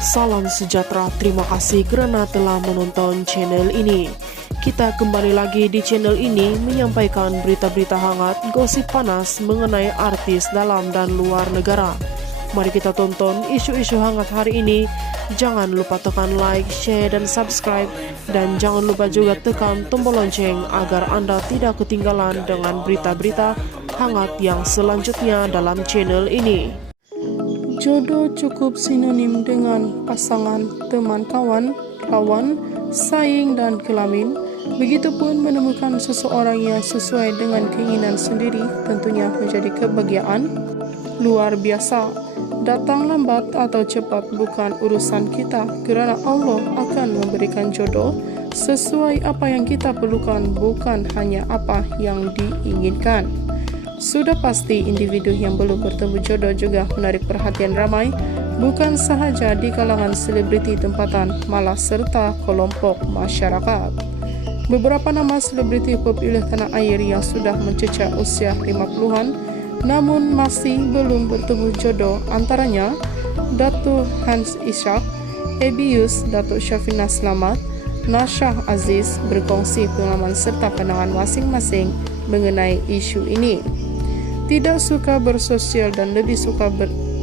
Salam sejahtera, terima kasih karena telah menonton channel ini. Kita kembali lagi di channel ini menyampaikan berita-berita hangat, gosip panas mengenai artis dalam dan luar negara. Mari kita tonton isu-isu hangat hari ini. Jangan lupa tekan like, share, dan subscribe. Dan jangan lupa juga tekan tombol lonceng agar Anda tidak ketinggalan dengan berita-berita hangat yang selanjutnya dalam channel ini. Jodoh cukup sinonim dengan pasangan, teman, kawan, lawan, saing, dan kelamin. Begitupun menemukan seseorang yang sesuai dengan keinginan sendiri tentunya menjadi kebahagiaan luar biasa. Datang lambat atau cepat bukan urusan kita, kerana Allah akan memberikan jodoh sesuai apa yang kita perlukan, bukan hanya apa yang diinginkan. Sudah pasti individu yang belum bertemu jodoh juga menarik perhatian ramai, bukan sahaja di kalangan selebriti tempatan, malah serta kelompok masyarakat. Beberapa nama selebriti populer tanah air yang sudah mencecah usia 50-an, namun masih belum bertemu jodoh, antaranya Datuk Hans Ishak, Ebius, Datuk Syafina Selamat, Nasyah Aziz berkongsi pengalaman serta pandangan masing-masing mengenai isu ini. Tidak suka bersosial dan lebih suka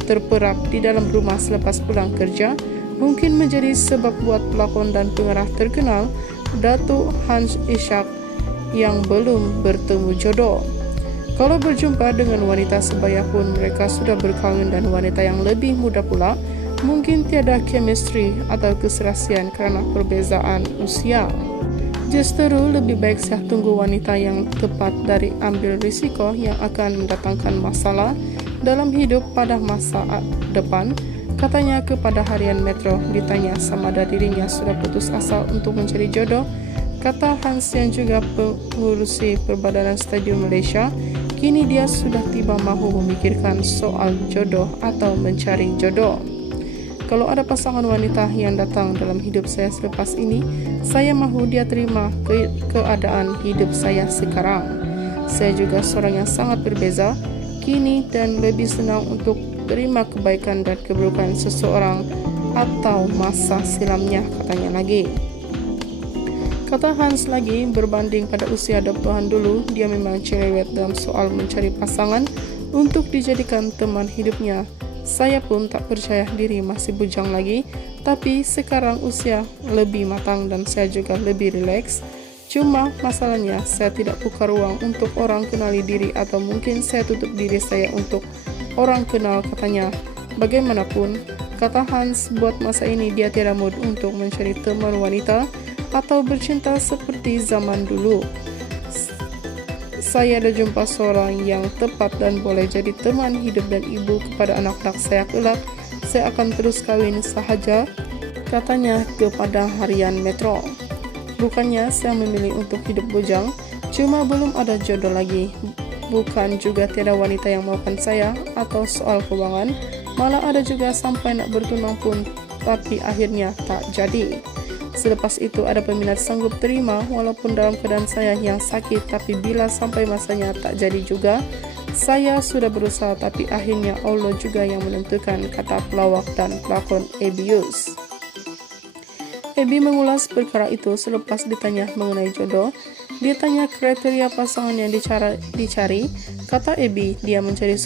terperap di dalam rumah selepas pulang kerja mungkin menjadi sebab buat pelakon dan pengarah terkenal Datuk Hans Ishak yang belum bertemu jodoh. Kalau berjumpa dengan wanita sebaya pun mereka sudah berkahwin dan wanita yang lebih muda pula, mungkin tiada chemistry atau keserasian kerana perbezaan usia. Justru lebih baik saya tunggu wanita yang tepat dari ambil risiko yang akan mendatangkan masalah dalam hidup pada masa depan, katanya kepada Harian Metro. Ditanya sama ada dirinya sudah putus asa untuk mencari jodoh, kata Hans yang juga pengurusi Perbadanan Stadium Malaysia, kini dia sudah tiba mahu memikirkan soal jodoh atau mencari jodoh. Kalau ada pasangan wanita yang datang dalam hidup saya selepas ini, saya mahu dia terima keadaan hidup saya sekarang. Saya juga seorang yang sangat berbeza kini dan lebih senang untuk terima kebaikan dan keburukan seseorang atau masa silamnya, katanya lagi. Kata Hans lagi, berbanding pada usia 20-an dulu, dia memang cerewet dalam soal mencari pasangan untuk dijadikan teman hidupnya. Saya pun tak percaya diri masih bujang lagi, tapi sekarang usia lebih matang dan saya juga lebih rileks. Cuma masalahnya saya tidak buka ruang untuk orang kenali diri atau mungkin saya tutup diri saya untuk orang kenal, katanya. Bagaimanapun, kata Hans, buat masa ini dia tiada mood untuk mencari teman wanita atau bercinta seperti zaman dulu. Saya ada jumpa seorang yang tepat dan boleh jadi teman hidup dan ibu kepada anak-anak saya kelak. Saya akan terus kawin sahaja, katanya kepada Harian Metro. Bukannya saya memilih untuk hidup bujang, cuma belum ada jodoh lagi. Bukan juga tiada wanita yang maukan saya atau soal keuangan, malah ada juga sampai nak bertunang pun, tapi akhirnya tak jadi. Selepas itu ada peminat sanggup terima walaupun dalam keadaan saya yang sakit, tapi bila sampai masanya tak jadi juga. Saya sudah berusaha tapi akhirnya Allah juga yang menentukan, kata pelawak dan pelakon Ebius. Ebi mengulas perkara itu selepas ditanya mengenai jodoh. Dia tanya kriteria pasangan yang dicari. Kata Ebi, dia mencari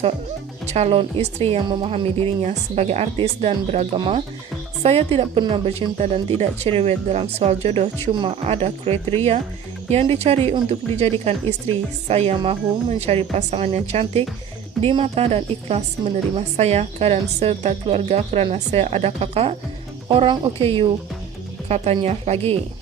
calon istri yang memahami dirinya sebagai artis dan beragama. Saya tidak pernah bercinta dan tidak cerewet dalam soal jodoh, cuma ada kriteria yang dicari untuk dijadikan istri. Saya mahu mencari pasangan yang cantik di mata dan ikhlas menerima saya, keadaan serta keluarga kerana saya ada kakak, orang OKU, katanya lagi.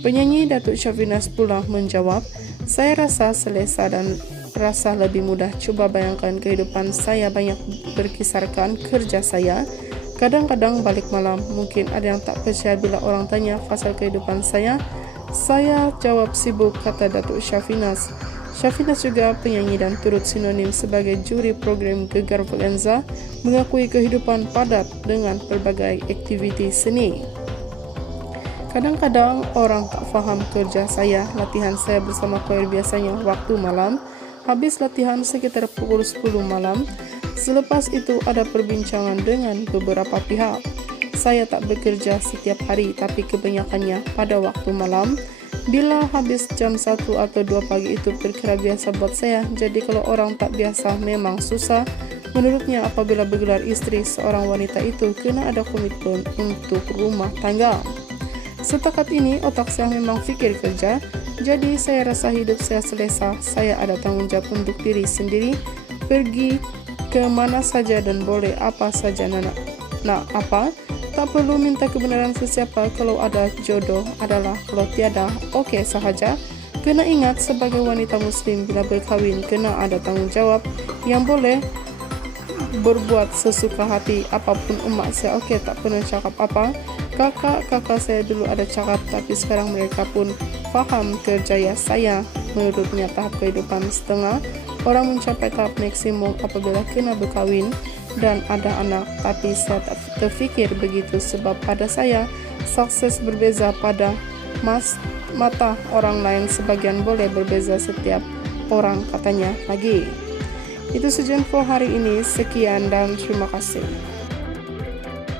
Penyanyi Datuk Syafina pula menjawab, saya rasa selesa dan rasa lebih mudah. Coba bayangkan kehidupan saya banyak berkisarkan kerja saya. Kadang-kadang balik malam, mungkin ada yang tak percaya bila orang tanya pasal kehidupan saya. Saya jawab sibuk, kata Datuk Syafinas. Syafinas juga penyanyi dan turut sinonim sebagai juri program Gegar Valenza, mengakui kehidupan padat dengan pelbagai aktiviti seni. Kadang-kadang orang tak faham kerja saya. Latihan saya bersama choir biasanya waktu malam. Habis latihan sekitar pukul 10 malam. Selepas itu ada perbincangan dengan beberapa pihak. Saya tak bekerja setiap hari, tapi kebanyakannya pada waktu malam. Bila habis jam 1 atau 2 pagi itu perkara biasa buat saya. Jadi kalau orang tak biasa memang susah. Menurutnya apabila bergelar istri, seorang wanita itu kena ada komitmen untuk rumah tangga. Setakat ini otak saya memang fikir kerja. Jadi saya rasa hidup saya selesa. Saya ada tanggung jawab untuk diri sendiri. Pergi ke mana saja dan boleh apa saja nak apa. Tak perlu minta kebenaran sesiapa. Kalau ada jodoh adalah, kalau tiada oke sahaja. Kena ingat sebagai wanita muslim bila berkahwin kena ada tanggung jawab. Yang boleh berbuat sesuka hati. Apapun emak saya oke, tak pernah cakap apa. Kakak saya dulu ada cakap, tapi sekarang mereka pun faham kerjaya saya. Menurutnya tahap kehidupan setengah orang mencapai tahap maksimum apabila kena berkahwin dan ada anak. Tapi saya tak terfikir begitu, sebab pada saya sukses berbeza pada mata orang lain. Sebagian boleh berbeza setiap orang, katanya lagi. Itu saja info hari ini. Sekian dan terima kasih.